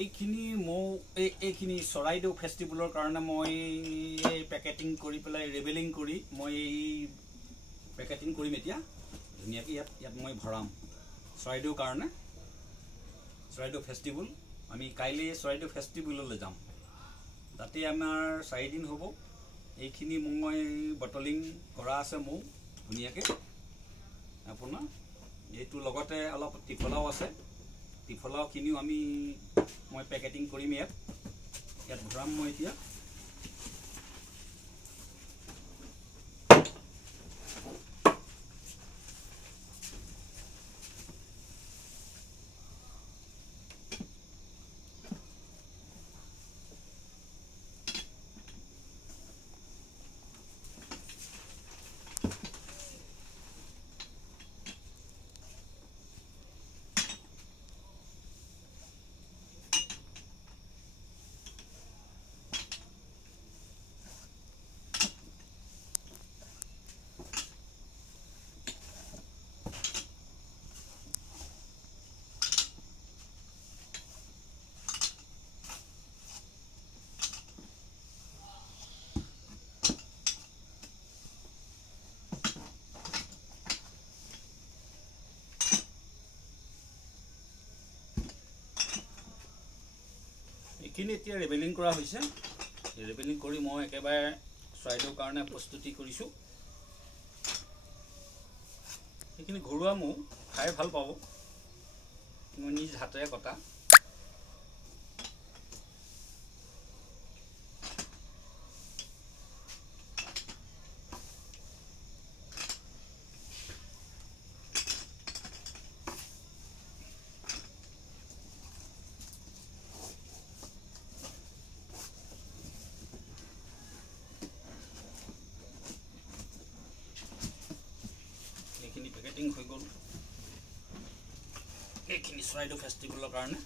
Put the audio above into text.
এইখিনি এইখিনি চৰাইদেউ ফেষ্টিভেলৰ কাৰণে মই পেকেটিং কৰি পেলাই ৰেবেলিং কৰি মই পেকেটিং কৰিম এতিয়া ধুনীয়াকৈ ইয়াত মই ভৰাম চৰাইদেউৰ কাৰণে চৰাইদেউ ফেষ্টিভেল আমি কাইলৈ চৰাইদেউ ফেষ্টিভেললৈ যাম তাতে আমাৰ 4 দিন হ'ব এইখিনি মই বটলিং কৰা আছে মোৰ ধুনীয়াকৈ আপোনাৰ এইটো লগতে অলপ টিফলাও আছে টিফলাওখিনিও মই পেকেটিং কৰিম ইয়াত ভৰাম মই এতিয়া এইখিনি এতিয়া ৰেবেলিং কৰা হৈছে ৰেবেলিং কৰি মই একেবাৰে চৰাইদেউৰ কাৰণে প্ৰস্তুতি কৰিছোঁ এইখিনি ঘৰুৱা মৌ খাই ভাল পাব মই নিজ হাতেৰে কটা পেকেটিং হৈ গ'ল এইখিনি চৰাইদেউ ফেষ্টিভেলৰ কাৰণে